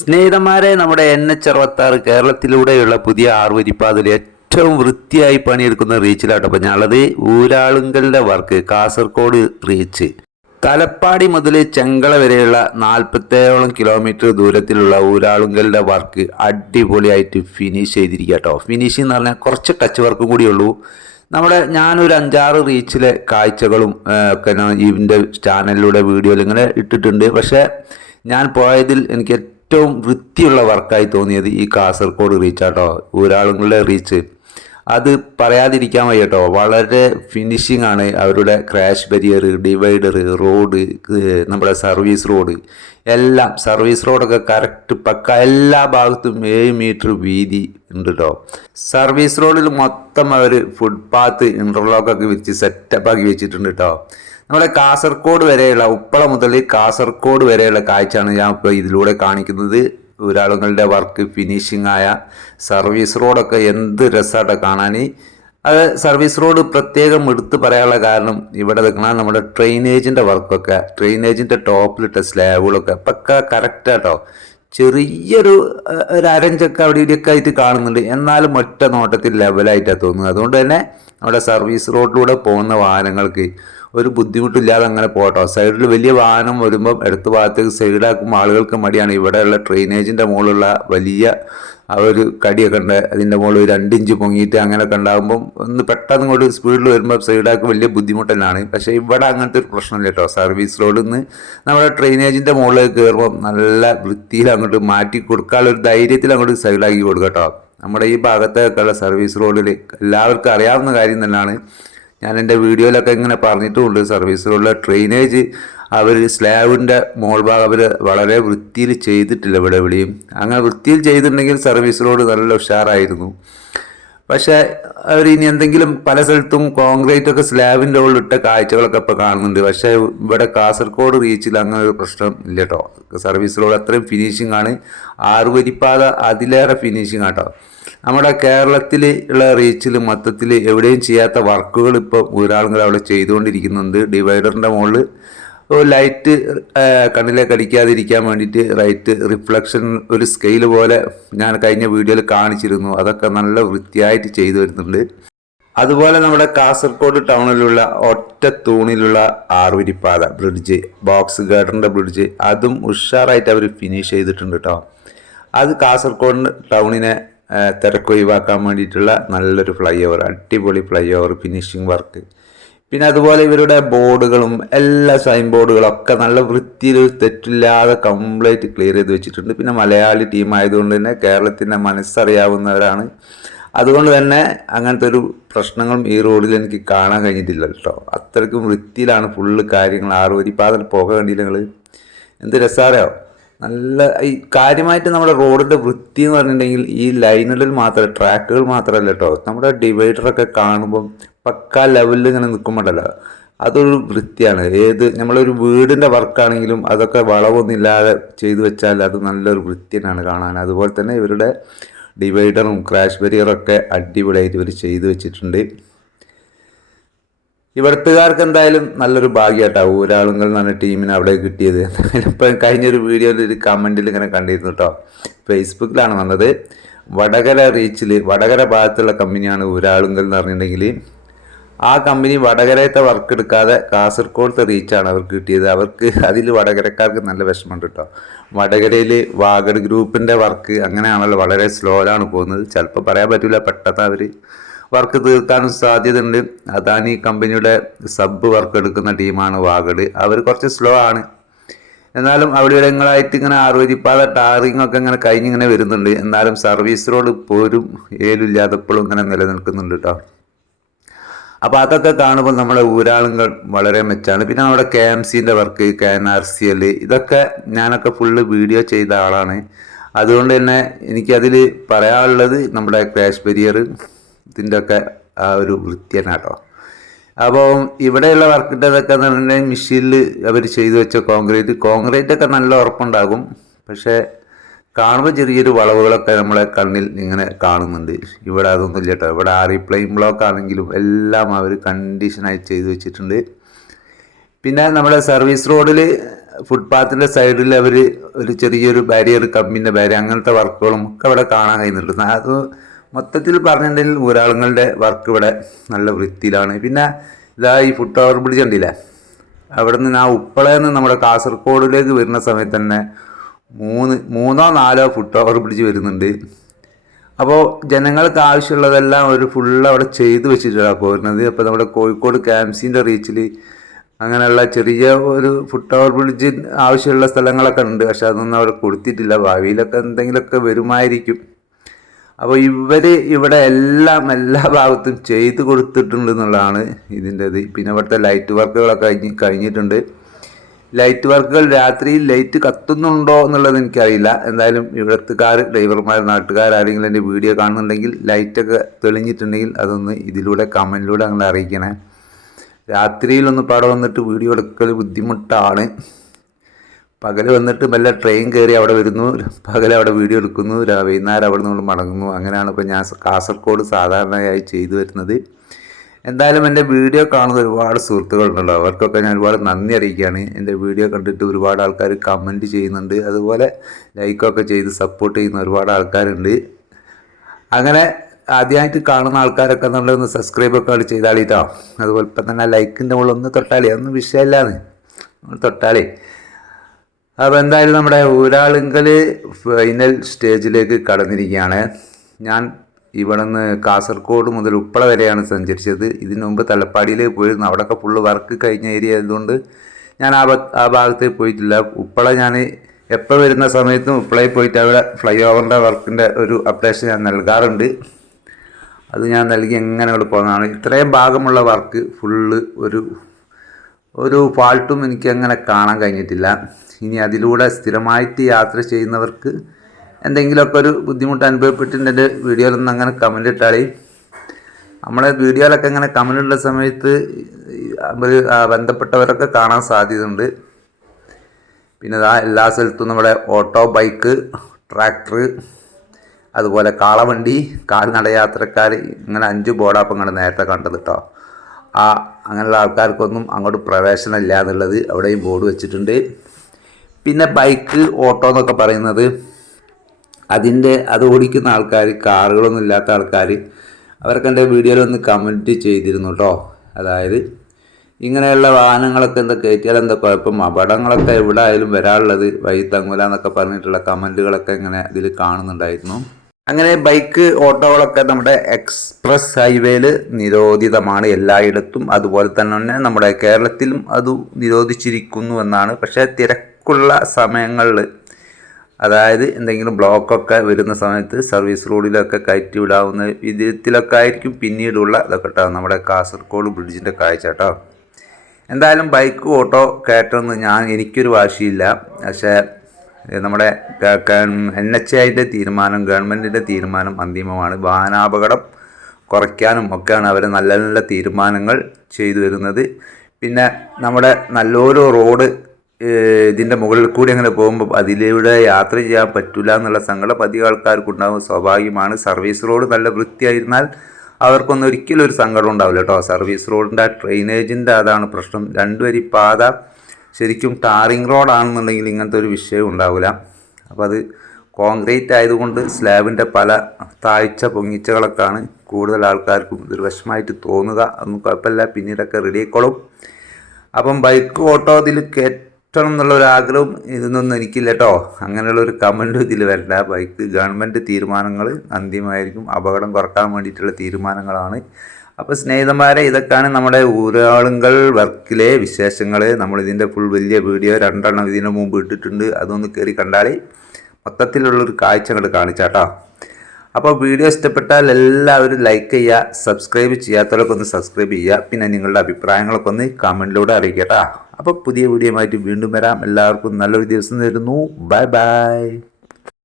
സ്നേഹിതന്മാരെ നമ്മുടെ N H അറുപത്തി ആറ് കേരളത്തിലൂടെയുള്ള പുതിയ ആറുവരിപ്പാതിൽ ഏറ്റവും വൃത്തിയായി പണിയെടുക്കുന്ന റീച്ചിലാട്ടോ അപ്പം ഞാനുള്ളത്. ഊരാളുങ്കലിന്റെ വർക്ക് കാസർഗോഡ് റീച്ച്. തലപ്പാടി മുതൽ ചെങ്കള വരെയുള്ള നാൽപ്പത്തേഴോളം കിലോമീറ്റർ ദൂരത്തിലുള്ള ഊരാളുങ്കലിന്റെ വർക്ക് അടിപൊളിയായിട്ട് ഫിനിഷ് ചെയ്തിരിക്കുക കേട്ടോ എന്ന് പറഞ്ഞാൽ കുറച്ച് ടച്ച് വർക്കും കൂടിയുള്ളൂ നമ്മുടെ ഞാനൊരു അഞ്ചാറ് റീച്ചിലെ കാഴ്ചകളും ഒക്കെ ഇതിന്റെ ചാനലിലൂടെ വീഡിയോയിൽ ഇങ്ങനെ ഇട്ടിട്ടുണ്ട്. പക്ഷേ ഞാൻ പോയതിൽ എനിക്ക് ഏറ്റവും വൃത്തിയുള്ള വർക്കായി തോന്നിയത് ഈ കാസർഗോഡ് റീച്ചാട്ടോ ഊരാളുങ്ങളുടെ റീച്ച് അത് പറയാതിരിക്കാൻ വയ്യ കേട്ടോ വളരെ ഫിനിഷിംഗ് ആണ് അവരുടെ ക്രാഷ് ബരിയർ ഡിവൈഡർ റോഡ് നമ്മുടെ സർവീസ് റോഡ് എല്ലാം സർവീസ് റോഡൊക്കെ കറക്റ്റ് പക്ക എല്ലാ ഭാഗത്തും ഏഴ് മീറ്റർ വീതി ഉണ്ട് കേട്ടോ സർവീസ് റോഡിൽ മൊത്തം അവർ ഫുട്പാത്ത് ഇന്റർലോക്കൊക്കെ വിരിച്ച് സെറ്റപ്പ് ആക്കി വെച്ചിട്ടുണ്ട് കേട്ടോ നമ്മുടെ കാസർഗോഡ് വരെയുള്ള ഉപ്പള മുതൽ കാസർഗോഡ് വരെയുള്ള കാഴ്ചയാണ് ഞാൻ ഇപ്പോൾ ഇതിലൂടെ കാണിക്കുന്നത്. ഒരാളുകളുടെ വർക്ക് ഫിനിഷിംഗ് ആയ സർവീസ് റോഡൊക്കെ എന്ത് രസമാട്ടോ കാണാൻ അത് സർവീസ് റോഡ് പ്രത്യേകം എടുത്ത് പറയാനുള്ള കാരണം ഇവിടെ നിൽക്കണ നമ്മുടെ ഡ്രെയിനേജിന്റെ വർക്കൊക്കെ ഡ്രെയിനേജിന്റെ ടോപ്പിലിട്ട സ്ലാബുകളൊക്കെ പക്ക കറക്റ്റ് ആട്ടോ. ചെറിയൊരു ഒരു അരഞ്ചൊക്കെ അവിടെ ഇവിടെയൊക്കെ ആയിട്ട് കാണുന്നുണ്ട്. എന്നാലും ഒറ്റ നോട്ടത്തിൽ ലെവലായിട്ടാണ് തോന്നുന്നത്. അതുകൊണ്ട് തന്നെ നമ്മുടെ സർവീസ് റോഡിലൂടെ പോകുന്ന വാഹനങ്ങൾക്ക് ഒരു ബുദ്ധിമുട്ടില്ലാതെ അങ്ങനെ പോകട്ടോ. സൈഡിൽ വലിയ വാഹനം വരുമ്പം ഇടത്ത് ഭാഗത്തേക്ക് സൈഡാക്കും ആളുകൾക്ക് മടിയാണ്. ഇവിടെയുള്ള ഡ്രെയിനേജിന്റെ മുകളിലുള്ള വലിയ ആ ഒരു കടിയൊക്കെ ഉണ്ട്. അതിന്റെ മുകളിൽ ഒരു രണ്ടിഞ്ച് പൊങ്ങിയിട്ട് അങ്ങനെയൊക്കെ ഉണ്ടാകുമ്പം ഒന്ന് പെട്ടെന്ന് ഇങ്ങോട്ട് സ്പീഡിൽ വരുമ്പോൾ സൈഡാക്ക് വലിയ ബുദ്ധിമുട്ട് പക്ഷേ ഇവിടെ അങ്ങനത്തെ ഒരു പ്രശ്നമില്ല കേട്ടോ. സർവീസ് റോഡിൽ നിന്ന് നമ്മുടെ ഡ്രെയിനേജിന്റെ മുകളിലേക്ക് കയറുമ്പോൾ നല്ല വൃത്തിയിൽ അങ്ങോട്ട് മാറ്റി കൊടുക്കാനുള്ള ഒരു ധൈര്യത്തിൽ അങ്ങോട്ട് സൈഡാക്കി കൊടുക്കുക കേട്ടോ. നമ്മുടെ ഈ ഭാഗത്തേക്കുള്ള സർവീസ് റോഡിൽ എല്ലാവർക്കും അറിയാവുന്ന കാര്യം തന്നെയാണ്. ഞാൻ എന്റെ വീഡിയോയിലൊക്കെ ഇങ്ങനെ പറഞ്ഞിട്ടുമുണ്ട്. സർവീസിലുള്ള ഡ്രെയിനേജ് അവർ സ്ലാബിന്റെ മോൾ ഭാഗം അവർ വളരെ വൃത്തിയിൽ ചെയ്തിട്ടില്ല ഇവിടെ എവിടെയും. അങ്ങനെ വൃത്തിയിൽ ചെയ്തിട്ടുണ്ടെങ്കിൽ സർവീസിലോട് നല്ല ഉഷാറായിരുന്നു. പക്ഷേ അവർ ഇനി എന്തെങ്കിലും പല സ്ഥലത്തും കോൺക്രീറ്റ് ഒക്കെ സ്ലാബിന്റെ ഉള്ളിട്ട കാഴ്ചകളൊക്കെ ഇപ്പോൾ കാണുന്നുണ്ട്. പക്ഷേ ഇവിടെ കാസർഗോഡ് റീച്ചിൽ അങ്ങനെ ഒരു പ്രശ്നം ഇല്ല കേട്ടോ. സർവീസിലോട് അത്രയും ഫിനിഷിംഗ് ആണ്. ആറുവരിപ്പാത അതിലേറെ ഫിനിഷിംഗ് ആട്ടോ നമ്മുടെ കേരളത്തിൽ ഉള്ള റീച്ചിൽ മൊത്തത്തിൽ എവിടെയും ചെയ്യാത്ത വർക്കുകൾ ഇപ്പോൾ ഒരാളുകൾ അവിടെ ചെയ്തുകൊണ്ടിരിക്കുന്നുണ്ട്. ഡിവൈഡറിന്റെ മുകളിൽ ലൈറ്റ് കണ്ണിലേക്ക് അടിക്കാതിരിക്കാൻ വേണ്ടിയിട്ട് റൈറ്റ് റിഫ്ലക്ഷൻ ഒരു സ്കെയിൽ പോലെ ഞാൻ കഴിഞ്ഞ വീഡിയോയിൽ കാണിച്ചിരുന്നു. അതൊക്കെ നല്ല വൃത്തിയായിട്ട് ചെയ്തു വരുന്നുണ്ട് അതുപോലെ നമ്മുടെ കാസർഗോഡ് ടൗണിലുള്ള ഒറ്റ തൂണിലുള്ള ആറുവിരിപ്പാത ബ്രിഡ്ജ് ബോക്സ് ഗാർഡറിന്റെ ബ്രിഡ്ജ് അതും ഉഷാറായിട്ട് അവർ ഫിനിഷ് ചെയ്തിട്ടുണ്ട് കേട്ടോ അത് കാസർഗോഡ് ടൗണിനെ തിരക്ക് ഒഴിവാക്കാൻ വേണ്ടിയിട്ടുള്ള നല്ലൊരു ഫ്ലൈ ഓവർ അടിപൊളി ഫ്ലൈ ഓവർ ഫിനിഷിംഗ് വർക്ക് പിന്നെ അതുപോലെ ഇവരുടെ ബോർഡുകളും എല്ലാ സൈൻ ബോർഡുകളും ഒക്കെ നല്ല വൃത്തിയിൽ തെറ്റില്ലാതെ കംപ്ലീറ്റ് ക്ലിയർ ചെയ്ത് വെച്ചിട്ടുണ്ട്. പിന്നെ മലയാളി ടീം ആയതുകൊണ്ട് തന്നെ കേരളത്തിന്റെ മനസ്സറിയാവുന്നവരാണ്. അതുകൊണ്ട് തന്നെ അങ്ങനത്തെ ഒരു പ്രശ്നങ്ങളും ഈ റോഡിൽ എനിക്ക് കാണാൻ കഴിഞ്ഞിട്ടില്ല കേട്ടോ. അത്രയ്ക്കും വൃത്തിയിലാണ് ഫുള്ള് കാര്യങ്ങൾ ആറുപതി പാതൽ പുക കണ്ടില്ല നിങ്ങൾ എന്ത് രസാറയോ നല്ല ഈ കാര്യമായിട്ട് നമ്മുടെ റോഡിന്റെ വൃത്തി എന്ന് പറഞ്ഞിട്ടുണ്ടെങ്കിൽ ഈ ലൈനുകളിൽ മാത്രം ട്രാക്കുകൾ മാത്രമല്ല കേട്ടോ നമ്മുടെ ഡിവൈഡറൊക്കെ കാണുമ്പം പക്കാ ലെവലിൽ ഇങ്ങനെ നിൽക്കുമ്പോഴല്ലോ അതൊരു വൃത്തിയാണ്. ഏത് നമ്മളൊരു വീടിന്റെ വർക്കാണെങ്കിലും അതൊക്കെ വളവൊന്നുമില്ലാതെ ചെയ്തു വെച്ചാൽ അത് നല്ലൊരു വൃത്തി തന്നെയാണ് കാണാൻ. അതുപോലെ തന്നെ ഇവരുടെ ഡിവൈഡറും ക്രാഷ് ബരിയറൊക്കെ അടിപൊളിയായിട്ട് ഇവർ ചെയ്തു വെച്ചിട്ടുണ്ട്. ഇവിടുത്തുകാർക്ക് എന്തായാലും നല്ലൊരു ഭാഗ്യമായിട്ടാവും ഒരാളുങ്ങൾ നല്ല ടീമിന് അവിടെ കിട്ടിയത്. ഇപ്പം കഴിഞ്ഞൊരു വീഡിയോയിൽ ഒരു കമന്റിൽ ഇങ്ങനെ കണ്ടിരുന്നു കേട്ടോ ഫേസ്ബുക്കിലാണ് വന്നത്. വടകര റീച്ചിൽ വടകര ഭാഗത്തുള്ള കമ്പനിയാണ് ഒരാളുങ്കൽ എന്ന് പറഞ്ഞിട്ടുണ്ടെങ്കിൽ ആ കമ്പനി വടകരത്തെ വർക്ക് എടുക്കാതെ കാസർഗോഡത്തെ റീച്ചാണ് അവർക്ക് കിട്ടിയത്. അവർക്ക് അതിൽ വടകരക്കാർക്ക് നല്ല വിഷമമുണ്ട് കേട്ടോ വടകരയിൽ വാഗഡ് ഗ്രൂപ്പിന്റെ വർക്ക് അങ്ങനെയാണല്ലോ വളരെ സ്ലോയിലാണ് പോകുന്നത്. ചിലപ്പോൾ പറയാൻ പറ്റില്ല പെട്ടെന്ന് അവർ വർക്ക് തീർക്കാനും സാധ്യതയുണ്ട്. അതാണ് ഈ കമ്പനിയുടെ സബ് വർക്ക് എടുക്കുന്ന ടീമാണ് വാഗഡ്. അവർ കുറച്ച് സ്ലോ ആണ്. എന്നാലും അവിടെ ഇടങ്ങളായിട്ട് ഇങ്ങനെ ആറുവരിപ്പാത ടാറിങ് ഒക്കെ ഇങ്ങനെ കഴിഞ്ഞിങ്ങനെ വരുന്നുണ്ട്. എന്നാലും സർവീസ് റോഡ് ഇപ്പോഴും ഏലില്ലാത്തപ്പോഴും ഇങ്ങനെ നിലനിൽക്കുന്നുണ്ട് കേട്ടോ അപ്പോൾ അതൊക്കെ കാണുമ്പോൾ നമ്മുടെ ഊരാളുകൾ വളരെ മെച്ചാണ്. പിന്നെ നമ്മുടെ കെ എം സിന്റെ work K N R C L ഇതൊക്കെ ഞാനൊക്കെ ഫുള്ള് വീഡിയോ ചെയ്ത ആളാണ്. അതുകൊണ്ട് തന്നെ എനിക്കതിൽ പറയാനുള്ളത് നമ്മുടെ ക്രാഷ് ബരിയർ ഇതിന്റെ ഒക്കെ ആ ഒരു വൃത്തിയാണ് കേട്ടോ അപ്പോൾ ഇവിടെയുള്ള വർക്കിന്റെതൊക്കെ എന്ന് പറഞ്ഞാൽ മെഷീനിൽ അവർ ചെയ്തു വെച്ച കോൺക്രീറ്റ്. കോൺക്രീറ്റ് ഒക്കെ നല്ല ഉറപ്പുണ്ടാകും. പക്ഷേ കാണുമ്പോൾ ചെറിയൊരു വളവുകളൊക്കെ നമ്മളെ കണ്ണിൽ ഇങ്ങനെ കാണുന്നുണ്ട്. ഇവിടെ അതൊന്നും ഇല്ല കേട്ടോ ഇവിടെ ആ പ്ലെയിൻ ബ്ലോക്ക് ആണെങ്കിലും എല്ലാം അവർ കണ്ടീഷനായി ചെയ്തു വെച്ചിട്ടുണ്ട്. പിന്നെ നമ്മുടെ സർവീസ് റോഡിൽ ഫുട്പാത്തിന്റെ സൈഡിൽ അവർ ഒരു ചെറിയൊരു ബാരിയർ കമ്പിന്റെ ബാരിയർ അങ്ങനത്തെ വർക്കുകളും ഒക്കെ അവിടെ കാണാൻ കഴിയുന്നുണ്ട്. അത് മൊത്തത്തിൽ പറഞ്ഞിട്ടുണ്ടെങ്കിൽ ഊരാളുങ്ങളുടെ വർക്ക് ഇവിടെ നല്ല വൃത്തിയിലാണ്. പിന്നെ ഇതാ ഈ ഫുട് ഓവർ ബ്രിഡ്ജ് ഉണ്ടല്ലേ അവിടെ നിന്ന് ആ ഉപ്പളയിൽ നിന്ന് നമ്മുടെ കാസർഗോഡിലേക്ക് വരുന്ന സമയത്ത് തന്നെ മൂന്ന് മൂന്നോ നാലോ ഫുട് ഓവർ ബ്രിഡ്ജ് വരുന്നുണ്ട്. അപ്പോൾ ജനങ്ങൾക്ക് ആവശ്യമുള്ളതെല്ലാം ഒരു ഫുള്ള് അവിടെ ചെയ്ത് വെച്ചിട്ടാണ് പോരുന്നത് അപ്പോൾ നമ്മുടെ കോഴിക്കോട് ക്യാംസിന്റെ റീച്ചിൽ അങ്ങനെയുള്ള ചെറിയ ഒരു ഫുട് ഓവർ ബ്രിഡ്ജ് ആവശ്യമുള്ള സ്ഥലങ്ങളൊക്കെ ഉണ്ട്. പക്ഷെ അതൊന്നും അവിടെ കൊടുത്തിട്ടില്ല. ഭാവിയിലൊക്കെ എന്തെങ്കിലുമൊക്കെ വരുമായിരിക്കും. അപ്പോൾ ഇവർ ഇവിടെ എല്ലാം എല്ലാ ഭാഗത്തും ചെയ്ത് കൊടുത്തിട്ടുണ്ട് എന്നുള്ളതാണ് ഇതിന്റെത്. പിന്നെ ഇവിടുത്തെ ലൈറ്റ് വർക്കുകളൊക്കെ കഴിഞ്ഞ് കഴിഞ്ഞിട്ടുണ്ട്. ലൈറ്റ് വർക്കുകൾ രാത്രി ലൈറ്റ് കത്തുന്നുണ്ടോ എന്നുള്ളത് എനിക്കറിയില്ല. എന്തായാലും ഇവിടത്തുകാർ ഡ്രൈവർമാർ നാട്ടുകാർ ആരെങ്കിലും എന്റെ വീഡിയോ കാണുന്നുണ്ടെങ്കിൽ ലൈറ്റൊക്കെ തെളിഞ്ഞിട്ടുണ്ടെങ്കിൽ അതൊന്ന് ഇതിലൂടെ കമന്റിലൂടെ അങ്ങനെ അറിയിക്കണേ. രാത്രിയിലൊന്ന് പടം വന്നിട്ട് വീഡിയോ എടുക്കൽ ബുദ്ധിമുട്ടാണ്. പകൽ വന്നിട്ട് മെല്ലെ ട്രെയിൻ കയറി അവിടെ വരുന്നു. പകൽ അവിടെ വീഡിയോ എടുക്കുന്നു. വൈകുന്നേരം അവിടെ നിന്ന് മടങ്ങുന്നു. അങ്ങനെയാണ് ഇപ്പോൾ ഞാൻ കാസർഗോഡ് സാധാരണയായി ചെയ്തു വരുന്നത്. എന്തായാലും എന്റെ വീഡിയോ കാണുന്ന ഒരുപാട് സുഹൃത്തുക്കളുണ്ടല്ലോ. അവർക്കൊക്കെ ഞാൻ ഒരുപാട് നന്ദി അറിയിക്കുകയാണ്. എന്റെ വീഡിയോ കണ്ടിട്ട് ഒരുപാട് ആൾക്കാർ കമന്റ് ചെയ്യുന്നുണ്ട്. അതുപോലെ ലൈക്കൊക്കെ ചെയ്ത് സപ്പോർട്ട് ചെയ്യുന്ന ഒരുപാട് ആൾക്കാരുണ്ട്. അങ്ങനെ ആദ്യമായിട്ട് കാണുന്ന ആൾക്കാരൊക്കെ നമ്മളൊന്ന് സബ്സ്ക്രൈബൊക്കെ അവിടെ ചെയ്താളിട്ടോ അതുപോലെ ഇപ്പം തന്നെ ലൈക്കിന്റെ മുകളിൽ ഒന്ന് തൊട്ടാളി. അതൊന്നും വിഷയമില്ലാന്ന്. ഒന്ന് തൊട്ടാളി. അപ്പോൾ എന്തായാലും നമ്മുടെ ഊരാളുങ്കൽ ഫൈനൽ സ്റ്റേജിലേക്ക് കടന്നിരിക്കുകയാണ്. ഞാൻ ഇവിടെ നിന്ന് കാസർഗോഡ് മുതൽ ഉപ്പള വരെയാണ് സഞ്ചരിച്ചത്. ഇതിനു മുമ്പ് തലപ്പാടിയിലേക്ക് പോയിരുന്നു. അവിടെയൊക്കെ ഫുള്ള് വർക്ക് കഴിഞ്ഞ ഏരിയ ആയതുകൊണ്ട് ഞാൻ ആ ആ ഭാഗത്തേക്ക് പോയിട്ടില്ല. ഉപ്പള ഞാൻ എപ്പോൾ വരുന്ന സമയത്തും ഉപ്പളയിൽ പോയിട്ട് അവിടെ ഫ്ലൈ ഓവറിന്റെ വർക്കിന്റെ ഒരു അപ്ഡേഷൻ ഞാൻ നൽകാറുണ്ട്. അത് ഞാൻ നൽകി എങ്ങനെ അവിടെ പോകുന്നതാണ് ഇത്രയും ഭാഗമുള്ള വർക്ക് ഫുള്ള് ഒരു ഒരു ഫാൾട്ടും എനിക്ക് അങ്ങനെ കാണാൻ കഴിഞ്ഞിട്ടില്ല. ഇനി അതിലൂടെ സ്ഥിരമായിട്ട് യാത്ര ചെയ്യുന്നവർക്ക് എന്തെങ്കിലുമൊക്കെ ഒരു ബുദ്ധിമുട്ട് അനുഭവപ്പെട്ടിട്ടുണ്ട് എന്റെ വീഡിയോയിലൊന്നും അങ്ങനെ കമന്റ് ഇട്ടാളി. നമ്മളെ വീഡിയോയിലൊക്കെ ഇങ്ങനെ കമന്റ് ഉള്ള സമയത്ത് ബന്ധപ്പെട്ടവരൊക്കെ കാണാൻ സാധ്യതയുണ്ട്. പിന്നെ ഇതാ എല്ലാ സ്ഥലത്തും നമ്മുടെ ഓട്ടോ ബൈക്ക് ട്രാക്ടർ അതുപോലെ കാളവണ്ടി കാൽനട യാത്രക്കാർ ഇങ്ങനെ അഞ്ച് ബോർഡാപ്പം ഇങ്ങനെ നേരത്തെ കണ്ടത് കേട്ടോ ആ അങ്ങനെയുള്ള ആൾക്കാർക്കൊന്നും അങ്ങോട്ട് പ്രവേശനം ഇല്ല എന്നുള്ളത് അവിടെയും ബോർഡ് വെച്ചിട്ടുണ്ട്. പിന്നെ ബൈക്ക് ഓട്ടോ എന്നൊക്കെ പറയുന്നത് അതിന്റെ അത് ഓടിക്കുന്ന ആൾക്കാർ കാറുകളൊന്നും ഇല്ലാത്ത ആൾക്കാർ അവർക്ക് എന്റെ വീഡിയോയിൽ ഒന്ന് കമന്റ് ചെയ്തിരുന്നു കേട്ടോ അതായത് ഇങ്ങനെയുള്ള വാഹനങ്ങളൊക്കെ എന്താ കയറ്റിയാൽ എന്താ കുഴപ്പം? അപകടങ്ങളൊക്കെ എവിടെ ആയാലും വരാനുള്ളത് വൈത്തങ്ങൂല എന്നൊക്കെ പറഞ്ഞിട്ടുള്ള കമന്റുകളൊക്കെ ഇങ്ങനെ ഇതിൽ കാണുന്നുണ്ടായിരുന്നു. അങ്ങനെ ബൈക്ക് ഓട്ടോകളൊക്കെ നമ്മുടെ എക്സ്പ്രസ് ഹൈവേയിൽ നിരോധിതമാണ് എല്ലായിടത്തും. അതുപോലെ തന്നെ നമ്മുടെ കേരളത്തിലും അത് നിരോധിച്ചിരിക്കുന്നു എന്നാണ്. പക്ഷേ തിരക്കുള്ള സമയങ്ങളിൽ അതായത് എന്തെങ്കിലും ബ്ലോക്കൊക്കെ വരുന്ന സമയത്ത് സർവീസ് റോഡിലൊക്കെ കയറ്റി വിടാവുന്ന വിധത്തിലൊക്കെ ആയിരിക്കും പിന്നീടുള്ള ഇതൊക്കെ കേട്ടോ നമ്മുടെ കാസർഗോഡ് ബ്രിഡ്ജിന്റെ കാഴ്ച കേട്ടോ എന്തായാലും ബൈക്ക് ഓട്ടോ കയറ്റമെന്ന് ഞാൻ എനിക്കൊരു വാശിയില്ല. പക്ഷേ നമ്മുടെ എൻ എച്ച് ഐന്റെ തീരുമാനം ഗവൺമെന്റിന്റെ തീരുമാനം അന്തിമമാണ്. വാഹനാപകടം കുറയ്ക്കാനും ഒക്കെയാണ് അവർ നല്ല നല്ല തീരുമാനങ്ങൾ ചെയ്തു വരുന്നത് പിന്നെ നമ്മുടെ നല്ലൊരു റോഡ് ഇതിന്റെ മുകളിൽ കൂടി അങ്ങനെ പോകുമ്പോൾ അതിലൂടെ യാത്ര ചെയ്യാൻ പറ്റില്ല എന്നുള്ള സങ്കടം അധികം ആൾക്കാർക്കുണ്ടാകും സ്വാഭാവികമാണ്. സർവീസ് റോഡ് നല്ല വൃത്തിയായിരുന്നാൽ അവർക്കൊന്നും ഒരിക്കലും ഒരു സങ്കടം ഉണ്ടാവില്ല കേട്ടോ. സർവീസ് റോഡിന്റെ ആ ഡ്രെയിനേജിന്റെ അതാണ് പ്രശ്നം. രണ്ടുവരി പാത ശരിക്കും ടാറിങ് റോഡാണെന്നുണ്ടെങ്കിൽ ഇങ്ങനത്തെ ഒരു വിഷയം ഉണ്ടാവില്ല. അപ്പോൾ അത് കോൺക്രീറ്റ് ആയതുകൊണ്ട് സ്ലാബിന്റെ പല താഴ്ച പൊങ്ങിച്ചകളൊക്കെയാണ് കൂടുതൽ ആൾക്കാർക്കും ഇതൊരു വിഷമമായിട്ട് തോന്നുക. അതൊന്നും കുഴപ്പമില്ല. പിന്നീടൊക്കെ റെഡി ആയിക്കോളും അപ്പം ബൈക്ക് ഓട്ടോ ഇതിൽ കയറ്റണം എന്നുള്ള ഒരു ആഗ്രഹം ഇതൊന്നും എനിക്കില്ല കേട്ടോ അങ്ങനെയുള്ള ഒരു കമന്റും ഇതിൽ വരില്ല. ബൈക്ക് ഗവൺമെന്റ് തീരുമാനങ്ങൾ അന്തിമമായിരിക്കും അപകടം കുറയ്ക്കാൻ വേണ്ടിയിട്ടുള്ള തീരുമാനങ്ങളാണ്. അപ്പോൾ സ്നേഹിതന്മാരെ ഇതൊക്കെയാണ് നമ്മുടെ ഊരാളുങ്കൽ വർക്കിലെ വിശേഷങ്ങൾ നമ്മളിതിന്റെ ഫുൾ വലിയ വീഡിയോ രണ്ടെണ്ണം ഇതിന്റെ മുമ്പ് ഇട്ടിട്ടുണ്ട്. അതൊന്ന് കയറി കണ്ടാൽ മൊത്തത്തിലുള്ളൊരു കാഴ്ച അങ്ങോട്ട് കാണിച്ചാട്ടോ അപ്പോൾ വീഡിയോ ഇഷ്ടപ്പെട്ടാൽ എല്ലാവരും ലൈക്ക് ചെയ്യുക സബ്സ്ക്രൈബ് ചെയ്യാത്തവരൊക്കെ ഒന്ന് സബ്സ്ക്രൈബ് ചെയ്യുക. പിന്നെ നിങ്ങളുടെ അഭിപ്രായങ്ങളൊക്കെ ഒന്ന് കമന്റിലൂടെ അറിയിക്കട്ടോ അപ്പോൾ പുതിയ വീഡിയോ വീണ്ടും വരാം. എല്ലാവർക്കും നല്ലൊരു ദിവസം തരുന്നു. Bye bye.